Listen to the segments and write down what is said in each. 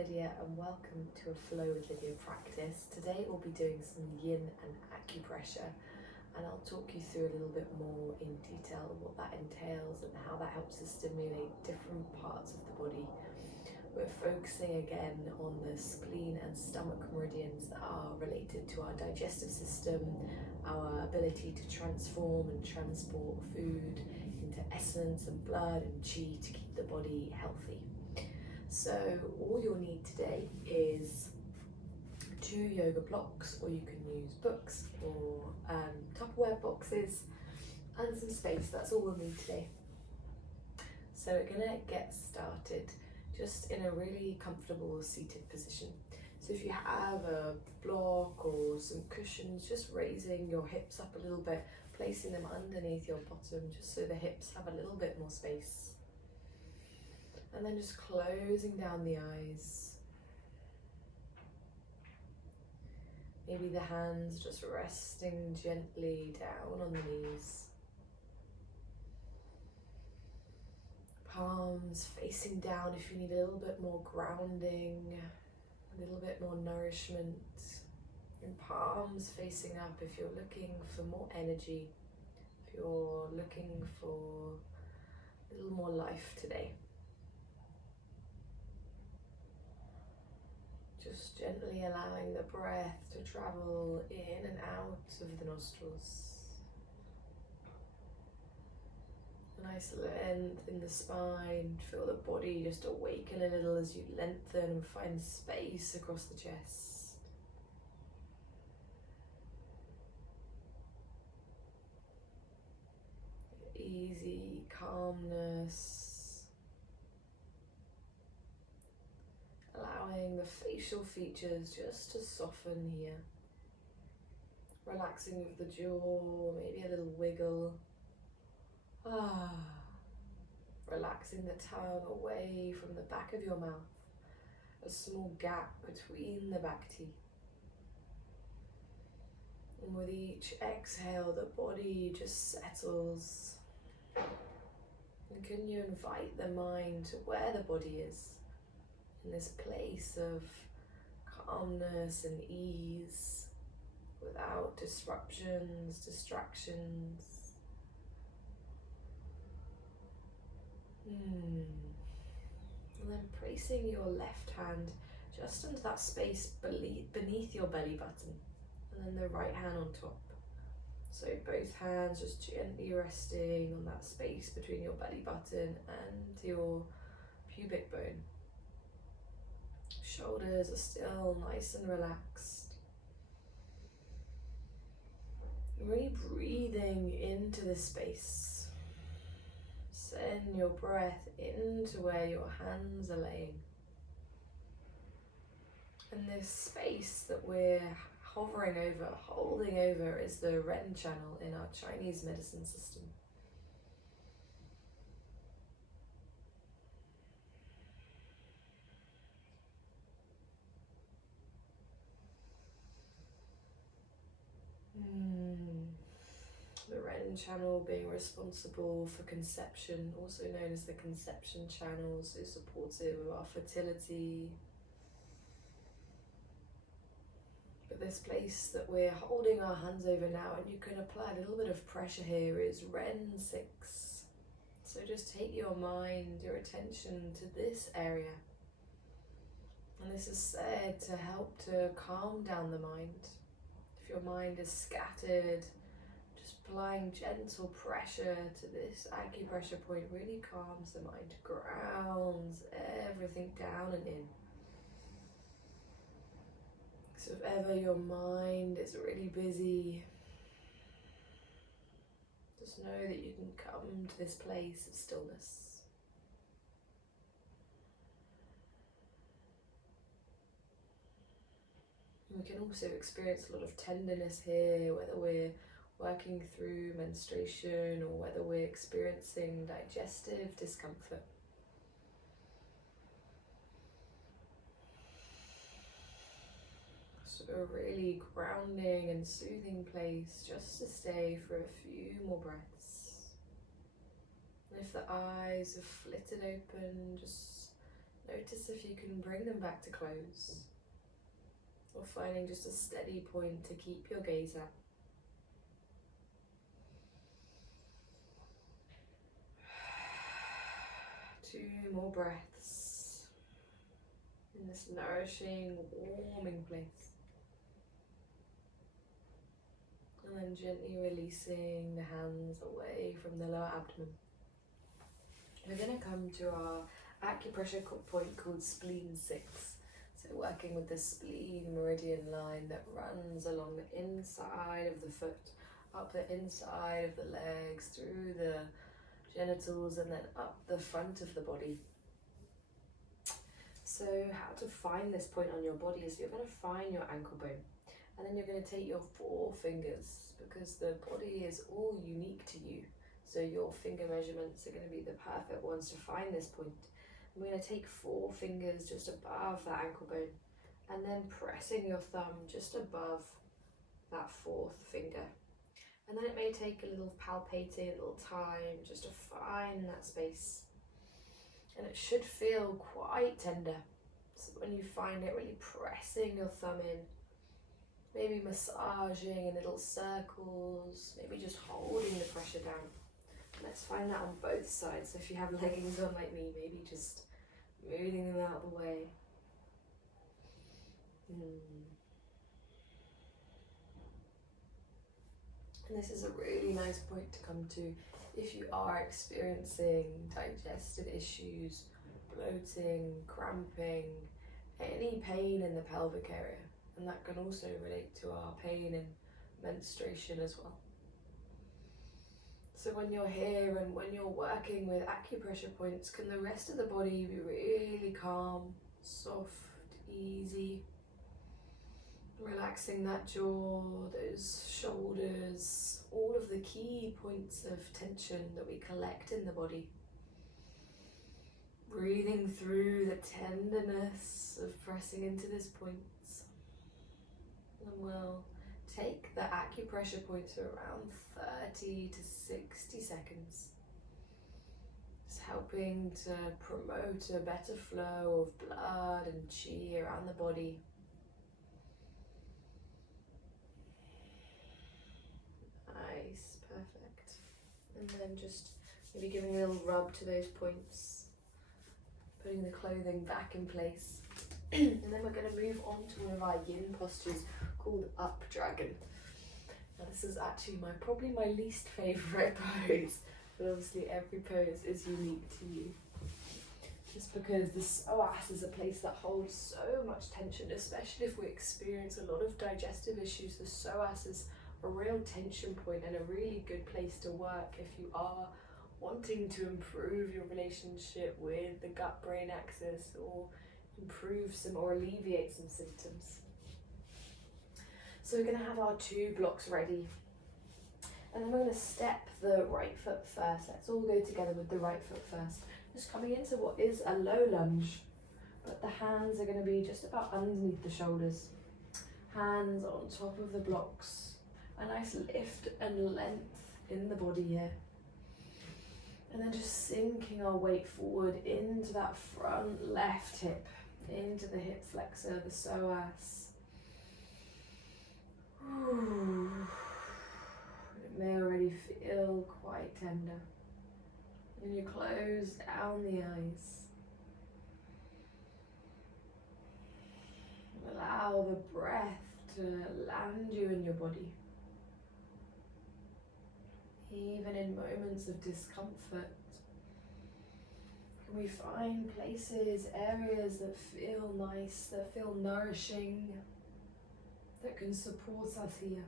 Lydia and welcome to a Flow with Lydia practice. Today we'll be doing some Yin and Acupressure, and I'll talk you through a little bit more in detail what that entails and how that helps us stimulate different parts of the body. We're focusing again on the spleen and stomach meridians that are related to our digestive system, our ability to transform and transport food into essence and blood and chi to keep the body healthy. So all you'll need today is 2 yoga blocks, or you can use books or Tupperware boxes and some space. That's all we'll need today. So we're gonna get started just in a really comfortable seated position. So if you have a block or some cushions, just raising your hips up a little bit, placing them underneath your bottom just so the hips have a little bit more space. And then just closing down the eyes. Maybe the hands just resting gently down on the knees. Palms facing down if you need a little bit more grounding, a little bit more nourishment. And palms facing up if you're looking for more energy, if you're looking for a little more life today. Just gently allowing the breath to travel in and out of the nostrils. A nice length in the spine. Feel the body just awaken a little as you lengthen and find space across the chest. Easy calmness. Allowing the facial features just to soften here. Relaxing with the jaw, maybe a little wiggle. Relaxing the tongue away from the back of your mouth. A small gap between the back teeth. And with each exhale, the body just settles. And can you invite the mind to where the body is? In this place of calmness and ease, without disruptions, distractions. And then placing your left hand just into that space beneath your belly button, and then the right hand on top. So both hands just gently resting on that space between your belly button and your pubic bone. Shoulders are still nice and relaxed. Really breathing into this space. Send your breath into where your hands are laying. And this space that we're hovering over, holding over, is the Ren channel in our Chinese medicine system. The Ren channel being responsible for conception, also known as the conception channel, so supportive of our fertility. But this place that we're holding our hands over now, and you can apply a little bit of pressure here, is Ren 6. So just take your mind, your attention to this area. And this is said to help to calm down the mind. If your mind is scattered, just applying gentle pressure to this acupressure point really calms the mind, grounds everything down and in. So if ever your mind is really busy, just know that you can come to this place of stillness. We can also experience a lot of tenderness here, whether we're working through menstruation or whether we're experiencing digestive discomfort. So a really grounding and soothing place just to stay for a few more breaths. And if the eyes are flitted open, just Notice if you can bring them back to close, or finding just a steady point to keep your gaze at. Two more breaths in this nourishing, warming place. And then gently releasing the hands away from the lower abdomen. We're going to come to our acupressure point called spleen 6. So working with the spleen meridian line that runs along the inside of the foot, up the inside of the legs, through the genitals, and then up the front of the body. So how to find this point on your body is you're going to find your ankle bone, and then you're going to take your 4 fingers, because the body is all unique to you. So your finger measurements are going to be the perfect ones to find this point. I'm going to take 4 fingers just above that ankle bone, and then pressing your thumb just above that 4th finger. And then it may take a little palpating, a little time just to find that space. And it should feel quite tender. So when you find it, really pressing your thumb in, maybe massaging in little circles, maybe just holding the pressure down. Let's find that on both sides. So if you have leggings on like me, maybe just moving them out of the way. And this is a really nice point to come to if you are experiencing digestive issues, bloating, cramping, any pain in the pelvic area. And that can also relate to our pain in menstruation as well. So when you're here and when you're working with acupressure points, can the rest of the body be really calm, soft, easy? Relaxing that jaw, those shoulders, all of the key points of tension that we collect in the body. Breathing through the tenderness of pressing into this point. And we'll take the acupressure points for around 30 to 60 seconds. Just helping to promote a better flow of blood and chi around the body. Nice, perfect. And then just maybe giving a little rub to those points, putting the clothing back in place. And then we're going to move on to one of our yin postures called up dragon. Now this is actually probably my least favourite pose, but obviously every pose is unique to you. Just because the psoas is a place that holds so much tension, especially if we experience a lot of digestive issues. The psoas is a real tension point and a really good place to work if you are wanting to improve your relationship with the gut-brain axis, or improve some or alleviate some symptoms. So we're going to have our 2 blocks ready, and then we're going to step the right foot first. Let's all go together with the right foot first, just coming into what is a low lunge, but the hands are going to be just about underneath the shoulders, hands on top of the blocks, a nice lift and length in the body here. And then just sinking our weight forward into that front left hip, into the hip flexor, the psoas. It may already feel quite tender. And you close down the eyes. Allow the breath to land you in your body. Even in moments of discomfort, can we find places, areas that feel nice, that feel nourishing, that can support us here?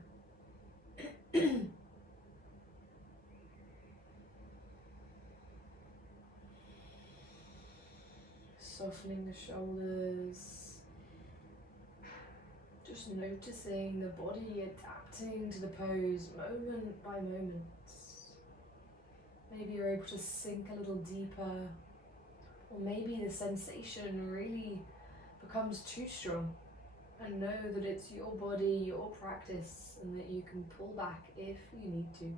Softening the shoulders, just noticing the body adapting to the pose moment by moment. Maybe you're able to sink a little deeper, or maybe the sensation really becomes too strong, and know that it's your body, your practice, and that you can pull back if you need to.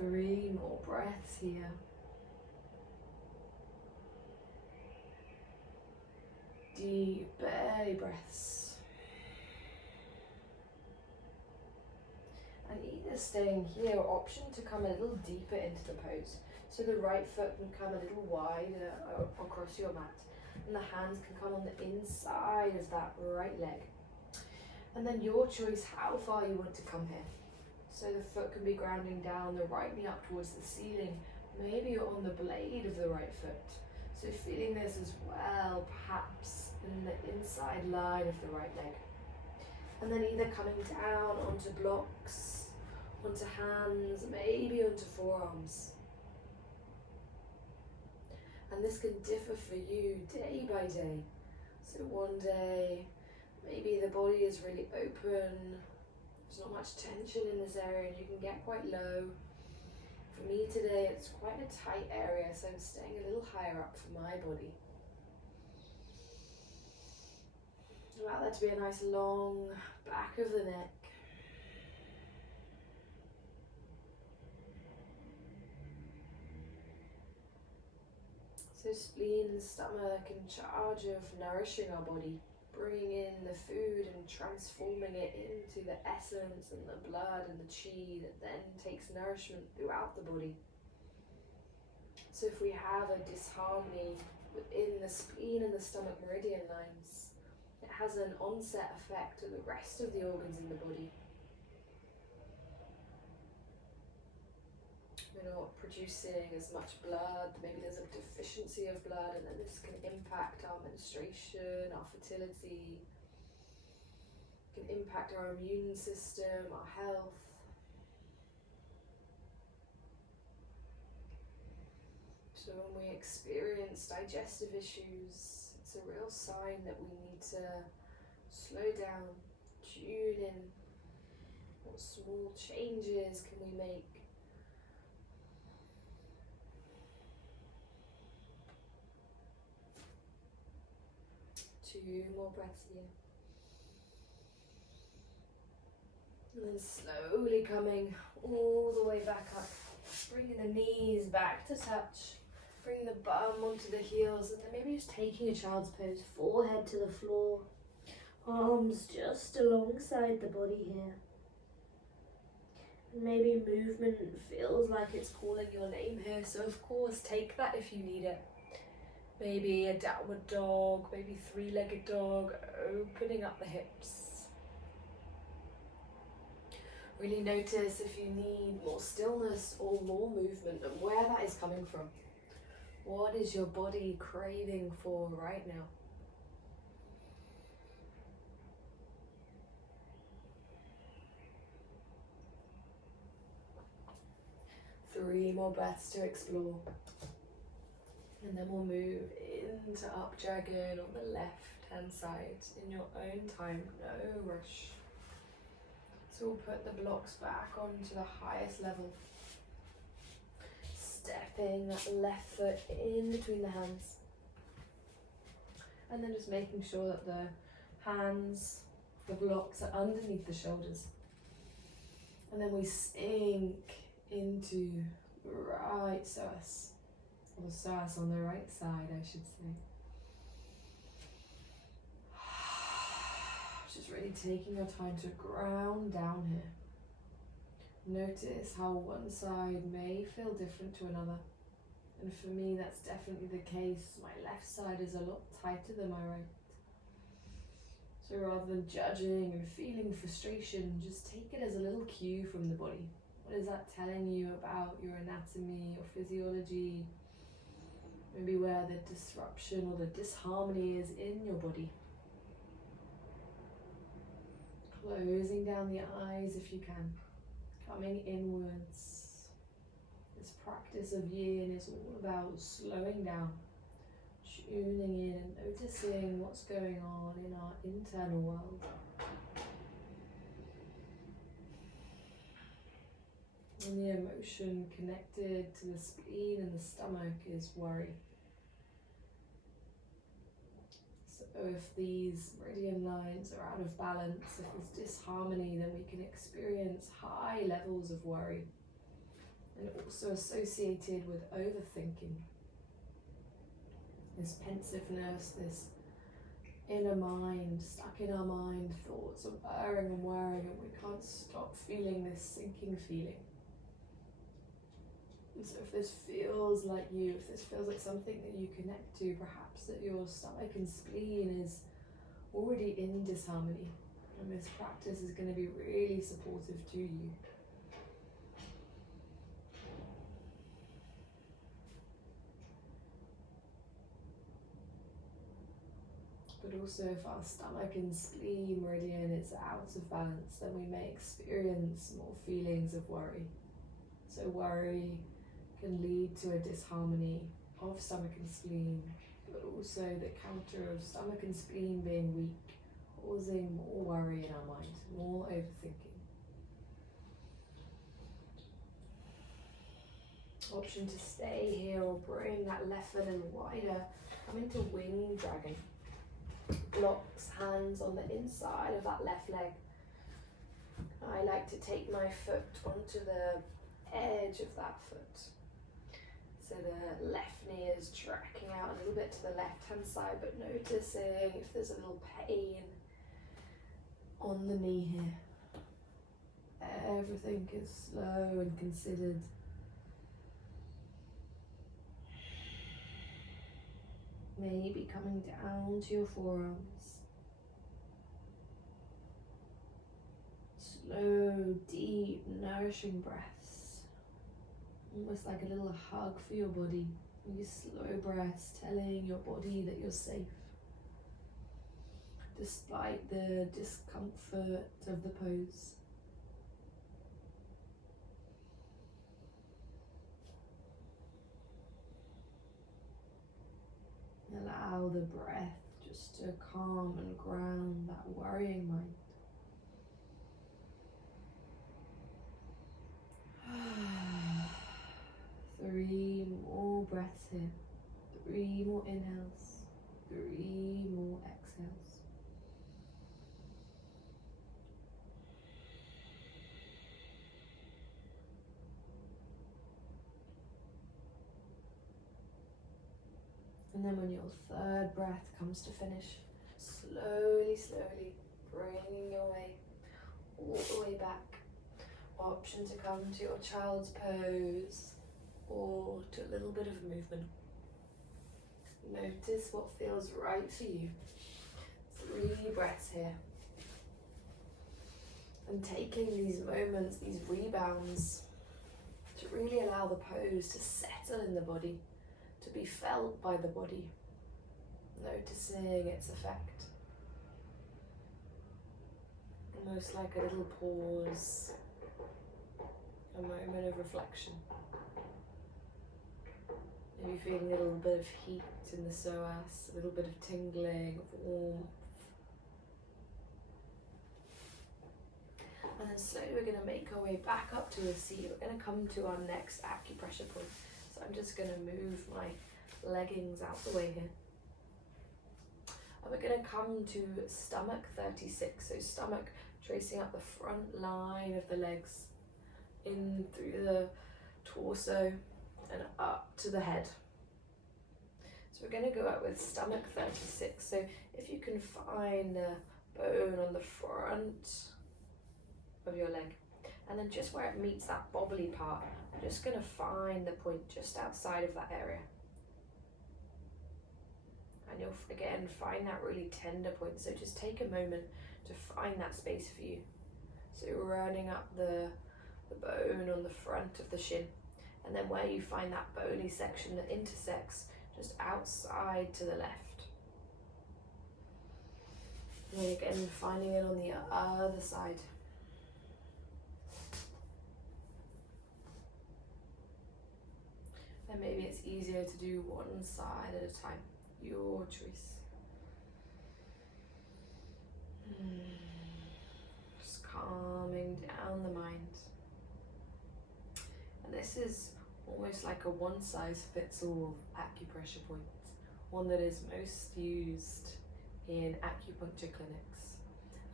3 more breaths here. Deep belly breaths. And either staying here or option to come a little deeper into the pose. So the right foot can come a little wider across your mat. And the hands can come on the inside of that right leg. And then your choice how far you want to come here. So the foot can be grounding down, the right knee up towards the ceiling. Maybe you're on the blade of the right foot. So feeling this as well, perhaps in the inside line of the right leg. And then either coming down onto blocks, onto hands, maybe onto forearms. And this can differ for you day by day. So one day, maybe the body is really open, there's not much tension in this area and you can get quite low. For me today, it's quite a tight area, so I'm staying a little higher up for my body. Allow that to be a nice long back of the neck. So spleen and stomach in charge of nourishing our body, bringing in the food and transforming it into the essence and the blood and the chi that then takes nourishment throughout the body. So if we have a disharmony within the spleen and the stomach meridian lines, it has an onset effect on the rest of the organs in the body. We're not producing as much blood, maybe there's a deficiency of blood, and then this can impact our menstruation, our fertility, can impact our immune system, our health. So when we experience digestive issues, it's a real sign that we need to slow down, tune in. What small changes can we make? Two more breaths here. And then slowly coming all the way back up. Bringing the knees back to touch. Bring the bum onto the heels, and then maybe just taking a child's pose. Forehead to the floor. Arms just alongside the body here. And maybe movement feels like it's calling your name here, so of course take that if you need it. Maybe a downward dog, maybe three-legged dog, opening up the hips. Really notice if you need more stillness or more movement and where that is coming from. What is your body craving for right now? Three more breaths to explore. And then we'll move into up dragon on the left hand side in your own time, no rush. So we'll put the blocks back onto the highest level. Stepping that left foot in between the hands. And then just making sure that the hands, the blocks are underneath the shoulders. And then we sink into right psoas. Or the psoas on the right side, I should say. Just really taking your time to ground down here. Notice how one side may feel different to another. And for me, that's definitely the case. My left side is a lot tighter than my right. So rather than judging and feeling frustration, just take it as a little cue from the body. What is that telling you about your anatomy or physiology? Maybe where the disruption or the disharmony is in your body. Closing down the eyes if you can. Coming inwards. This practice of Yin is all about slowing down, tuning in and noticing what's going on in our internal world. And the emotion connected to the spleen and the stomach is worry. So if these meridian lines are out of balance, if there's disharmony, then we can experience high levels of worry. and also associated with overthinking. This pensiveness, this inner mind, stuck in our mind, thoughts are whirring and whirring, and we can't stop feeling this sinking feeling. And so if this feels like you, if this feels like something that you connect to, perhaps that your stomach and spleen is already in disharmony, and this practice is going to be really supportive to you. But also if our stomach and spleen meridian is out of balance, then we may experience more feelings of worry. So worry can lead to a disharmony of stomach and spleen, but also the counter of stomach and spleen being weak, causing more worry in our mind, more overthinking. Option to stay here or bring that left foot a little wider. Come into wing dragon. Blocks, hands on the inside of that left leg. I like to take my foot onto the edge of that foot. So the left knee is tracking out a little bit to the left hand side, but noticing if there's a little pain on the knee here. Everything is slow and considered. Maybe coming down to your forearms. Slow, deep, nourishing breaths. Almost like a little hug for your body. These slow breaths telling your body that you're safe. Despite the discomfort of the pose. Allow the breath just to calm and ground that worrying mind. Three more breaths here. 3 more inhales. 3 more exhales. And then when your 3rd breath comes to finish, slowly, slowly bringing your way all the way back. Option to come to your child's pose or to a little bit of movement. Notice what feels right for you. 3 breaths here. And taking these moments, these rebounds, to really allow the pose to settle in the body, to be felt by the body, noticing its effect. Almost like a little pause, a moment of reflection. Maybe feeling a little bit of heat in the psoas, a little bit of tingling, of warmth. And then slowly we're going to make our way back up to a seat. We're going to come to our next acupressure point. So I'm just going to move my leggings out the way here. And we're going to come to stomach 36. So stomach tracing up the front line of the legs, in through the torso and up to the head. So we're going to go up with stomach 36. So if you can find the bone on the front of your leg, and then just where it meets that bobbly part, I'm just going to find the point just outside of that area. And you'll again find that really tender point. So just take a moment to find that space for you. So you're running up the bone on the front of the shin, and then where you find that bony section that intersects just outside to the left. And then again finding it on the other side. And maybe it's easier to do one side at a time, your choice. Just calming down the mind. And this is almost like a one-size-fits-all acupressure point, one that is most used in acupuncture clinics.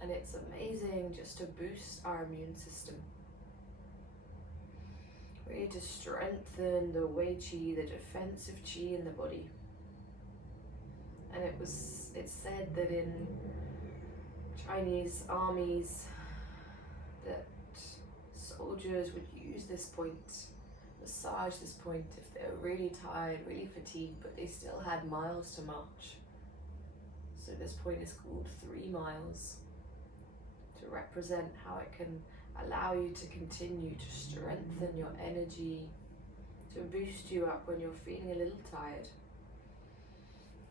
And it's amazing just to boost our immune system. really to strengthen the Wei Qi, the defensive Qi in the body. And it's said that in Chinese armies that soldiers would use this point, massage this point if they were really tired, really fatigued, but they still had miles to march. So this point is called 3 miles to represent how it can allow you to continue to strengthen your energy, to boost you up when you're feeling a little tired.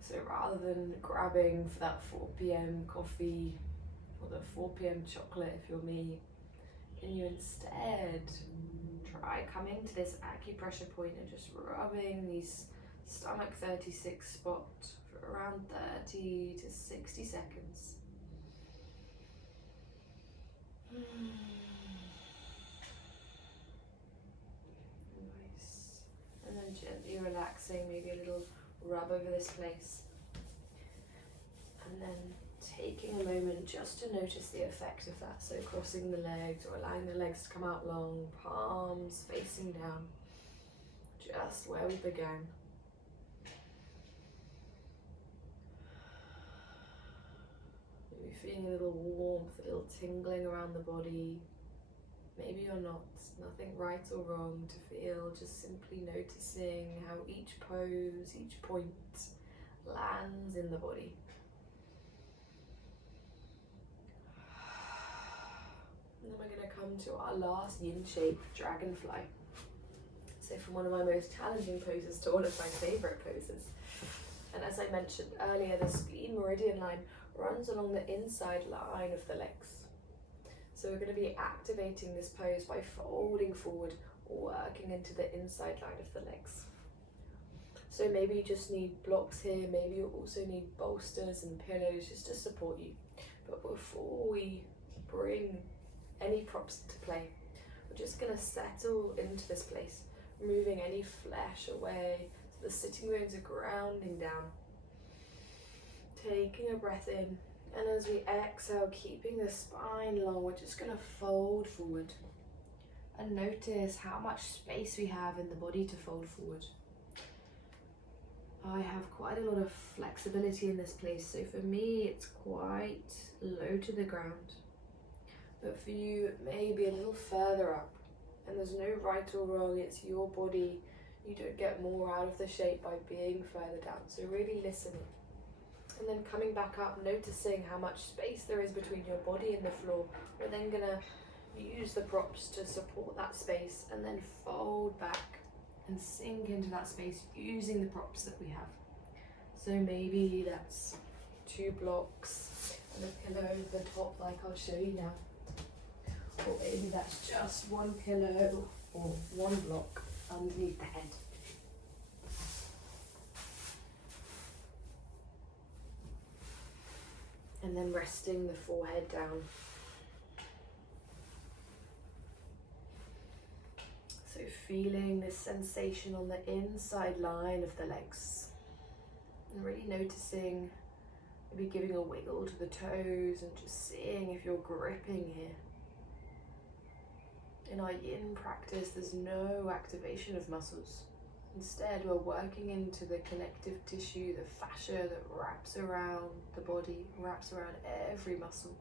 So rather than grabbing for that 4 p.m. coffee or the 4 p.m. chocolate if you're me, can you instead try coming to this acupressure point and just rubbing these stomach 36 spot for around 30 to 60 seconds. Nice. And then gently relaxing, maybe a little rub over this place. And then taking a moment just to notice the effect of that. So crossing the legs or allowing the legs to come out long, palms facing down, just where we began. Maybe feeling a little warmth, a little tingling around the body. Maybe you're not, nothing right or wrong to feel, just simply noticing how each pose, each point lands in the body. And then we're going to come to our last yin shape, dragonfly. So from one of my most challenging poses to one of my favourite poses. And as I mentioned earlier, the spleen meridian line runs along the inside line of the legs. So we're going to be activating this pose by folding forward, working into the inside line of the legs. So maybe you just need blocks here, maybe you also need bolsters and pillows just to support you. But before we bring any props into play, we're just going to settle into this place, removing any flesh away so the sitting bones are grounding down. Taking a breath in, and as we exhale, keeping the spine long, we're just going to fold forward and notice how much space we have in the body to fold forward. I have quite a lot of flexibility in this place, so for me it's quite low to the ground. But for you, it may be a little further up, and there's no right or wrong, it's your body. You don't get more out of the shape by being further down, so really listening. And then coming back up, noticing how much space there is between your body and the floor. We're then gonna use the props to support that space and then fold back and sink into that space using the props that we have. So maybe that's 2 blocks and a pillow over the top like I'll show you now. Or maybe that's just 1 pillow or 1 block underneath the head. And then resting the forehead down. So feeling this sensation on the inside line of the legs. And really noticing, maybe giving a wiggle to the toes and just seeing if you're gripping here. In our yin practice, there's no activation of muscles. Instead, we're working into the connective tissue, the fascia that wraps around the body, wraps around every muscle.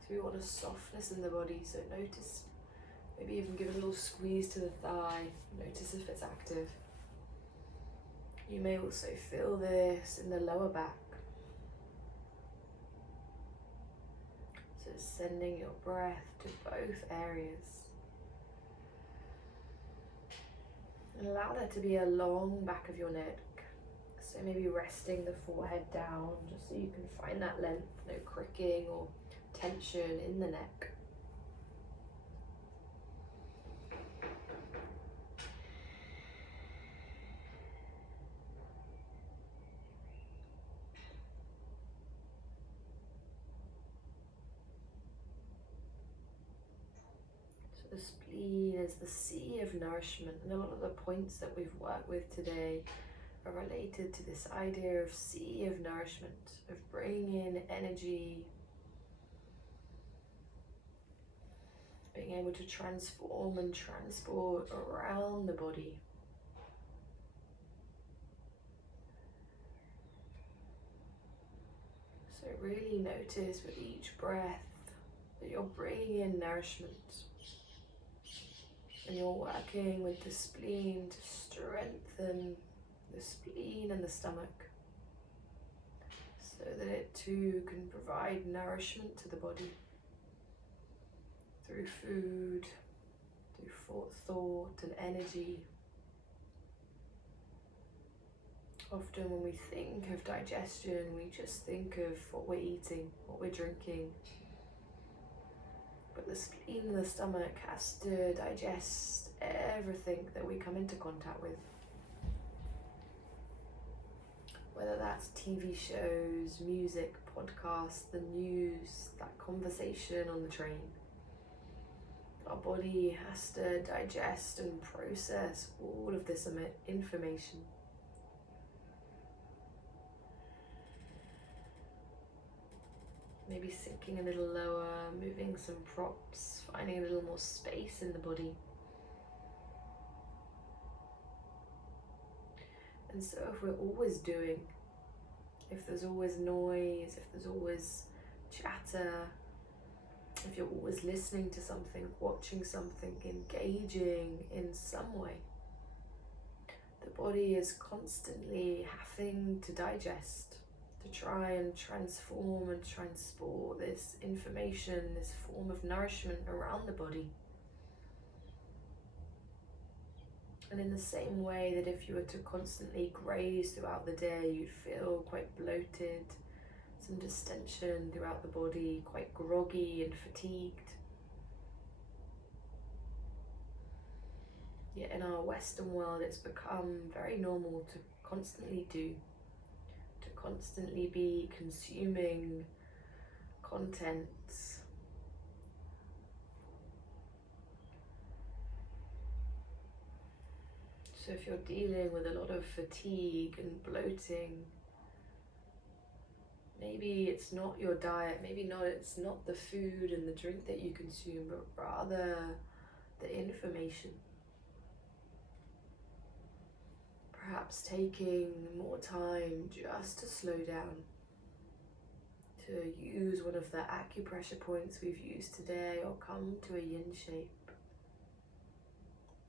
So we want a softness in the body, so notice, maybe even give a little squeeze to the thigh, notice if it's active. You may also feel this in the lower back. So sending your breath to both areas. And allow there to be a long back of your neck. So maybe resting the forehead down just so you can find that length, no cricking or tension in the neck. So the spleen is the sea of nourishment, and a lot of the points that we've worked with today are related to this idea of sea of nourishment, of bringing in energy, being able to transform and transport around the body. So really notice with each breath that you're bringing in nourishment, and you're working with the spleen to strengthen the spleen and the stomach, so that it too can provide nourishment to the body through food, through thought and energy. Often when we think of digestion, we just think of what we're eating, what we're drinking. But the spleen and the stomach has to digest everything that we come into contact with. Whether that's TV shows, music, podcasts, the news, that conversation on the train. Our body has to digest and process all of this information. Maybe sinking a little lower, moving some props, finding a little more space in the body. And so if we're always doing, if there's always noise, if there's always chatter, if you're always listening to something, watching something, engaging in some way, the body is constantly having to digest, to try and transform and transport this information, this form of nourishment around the body. And in the same way that if you were to constantly graze throughout the day, you'd feel quite bloated, some distension throughout the body, quite groggy and fatigued. Yet in our Western world, it's become very normal to constantly do, to constantly be consuming content. So if you're dealing with a lot of fatigue and bloating, maybe it's not your diet, it's not the food and the drink that you consume, but rather the information. Perhaps taking more time just to slow down, to use one of the acupressure points we've used today, or come to a yin shape.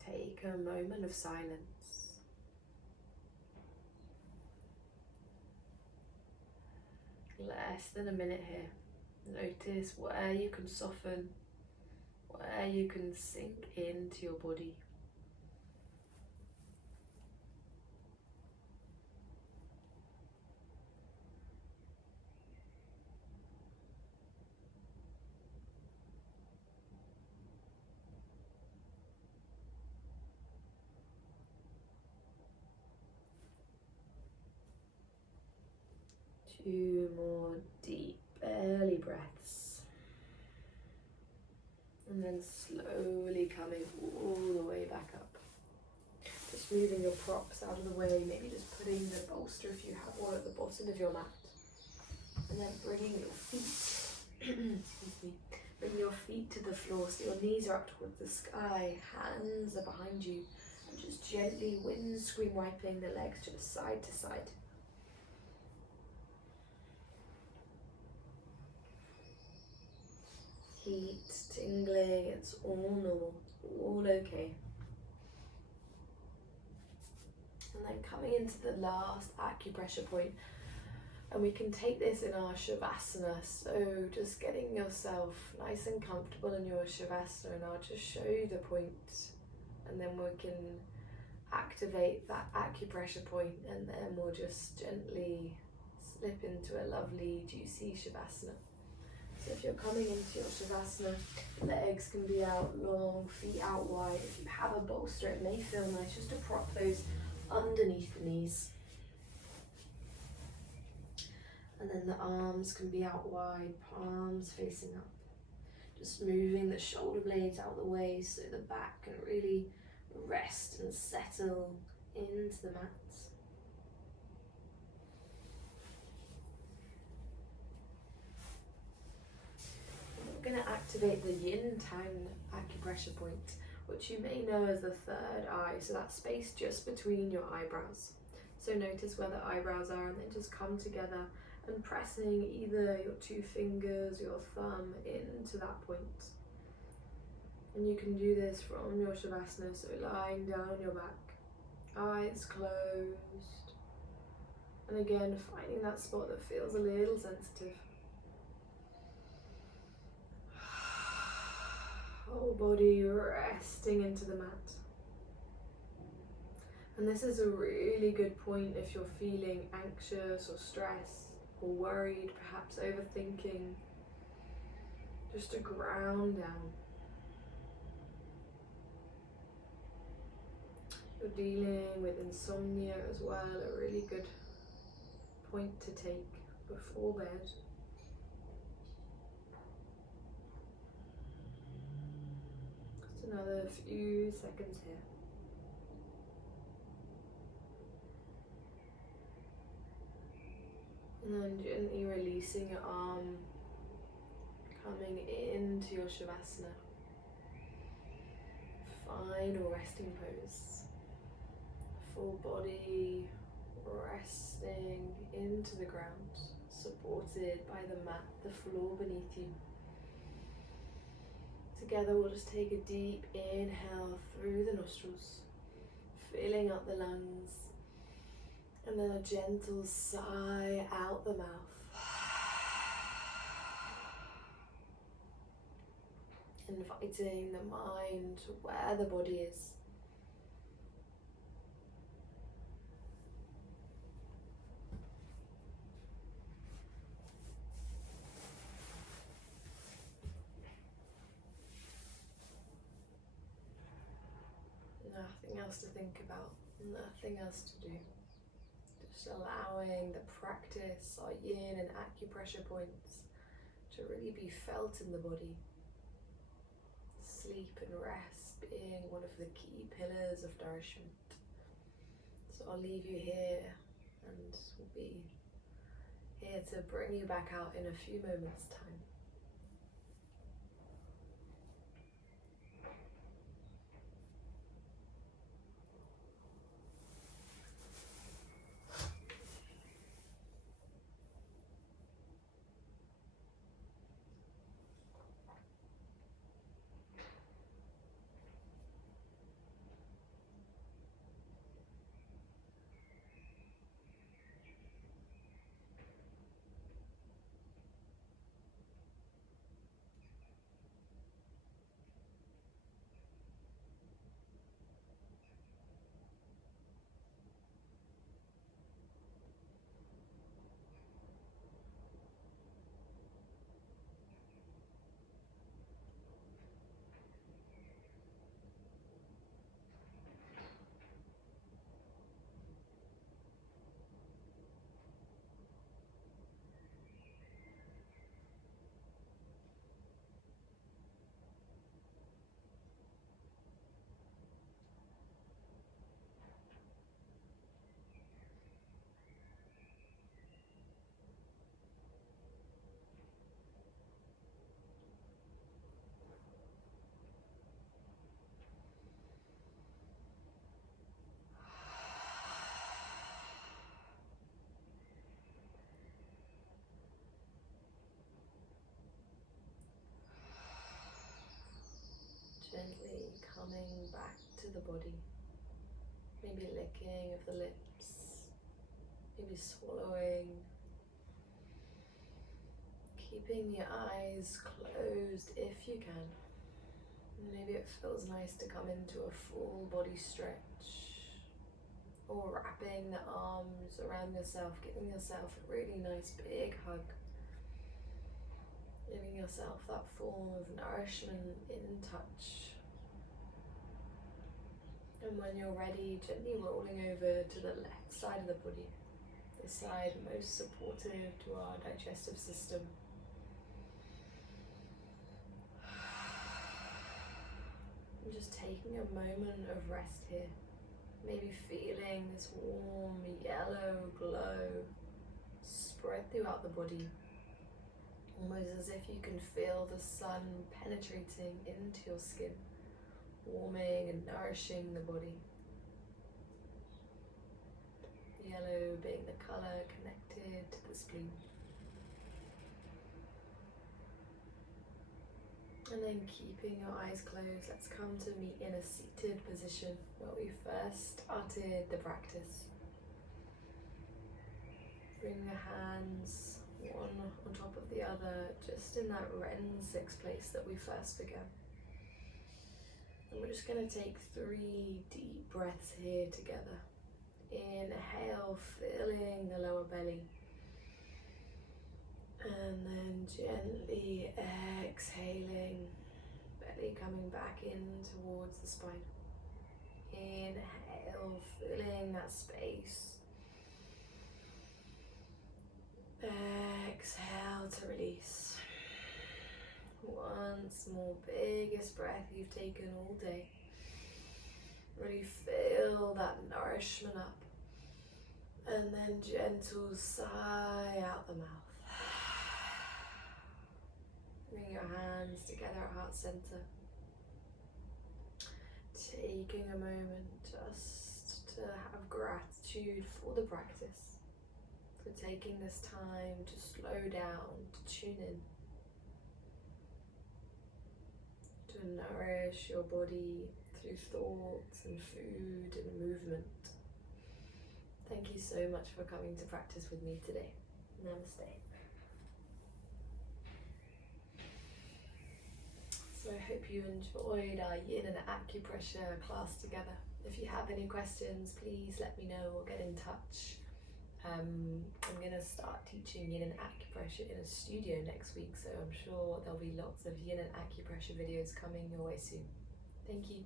Take a moment of silence. Less than a minute here. Notice where you can soften, where you can sink into your body. Two more deep belly breaths. And then slowly coming all the way back up. Just moving your props out of the way, maybe just putting the bolster, if you have one, at the bottom of your mat. And then bringing your feet, excuse me, bring your feet to the floor so your knees are up towards the sky, hands are behind you, and just gently windscreen wiping the legs just side to side. Heat, tingling, it's all normal, all okay. And then coming into the last acupressure point, and we can take this in our Shavasana, so just getting yourself nice and comfortable in your Shavasana, and I'll just show you the point, and then we can activate that acupressure point, and then we'll just gently slip into a lovely juicy Shavasana. So if you're coming into your Shavasana, legs can be out long, feet out wide. If you have a bolster, it may feel nice just to prop those underneath the knees. And then the arms can be out wide, palms facing up. Just moving the shoulder blades out the way so the back can really rest and settle into the mat. we're going to activate the Yin acupressure point, which you may know as the third eye, so that space just between your eyebrows. So notice where the eyebrows are and then just come together and pressing either your two fingers, your thumb into that point. And you can do this from your Shavasana, so lying down on your back, eyes closed. And again, finding that spot that feels a little sensitive. Whole body resting into the mat. And this is a really good point if you're feeling anxious or stressed or worried, perhaps overthinking, just to ground down. You're dealing with insomnia as well, a really good point to take before bed. Just another few seconds here. And then gently releasing your arm, coming into your Shavasana. Final resting pose. Full body resting into the ground, supported by the mat, the floor beneath you. Together we'll just take a deep inhale through the nostrils, filling up the lungs, and then a gentle sigh out the mouth. Inviting the mind to where the body is. Nothing else to think about, nothing else to do. Just allowing the practice, our Yin and acupressure points, to really be felt in the body. Sleep and rest being one of the key pillars of nourishment. So I'll leave you here and we'll be here to bring you back out in a few moments' time. Gently coming back to the body, maybe licking of the lips, maybe swallowing, keeping the eyes closed if you can. Maybe it feels nice to come into a full body stretch, or wrapping the arms around yourself, giving yourself a really nice big hug. Giving yourself that form of nourishment in touch. And when you're ready, gently rolling over to the left side of the body, the side most supportive to our digestive system. And just taking a moment of rest here, maybe feeling this warm yellow glow spread throughout the body. Almost as if you can feel the sun penetrating into your skin, warming and nourishing the body. Yellow being the colour connected to the spleen. And then keeping your eyes closed, let's come to meet in a seated position where we first started the practice. Bring your hands one on top of the other, just in that Ren 6 place that we first began. And we're just going to take 3 deep breaths here together. Inhale, filling the lower belly. And then gently exhaling, belly coming back in towards the spine. Inhale, filling that space. Exhale to release. Once more, biggest breath you've taken all day. Really feel that nourishment up. And then gentle sigh out the mouth. Bring your hands together at heart center. Taking a moment just to have gratitude for the practice. For taking this time to slow down, to tune in. To nourish your body through thoughts and food and movement. Thank you so much for coming to practice with me today. Namaste. So I hope you enjoyed our Yin and Acupressure class together. If you have any questions, please let me know or get in touch. I'm going to start teaching Yin and Acupressure in a studio next week, so I'm sure there'll be lots of Yin and Acupressure videos coming your way soon. Thank you.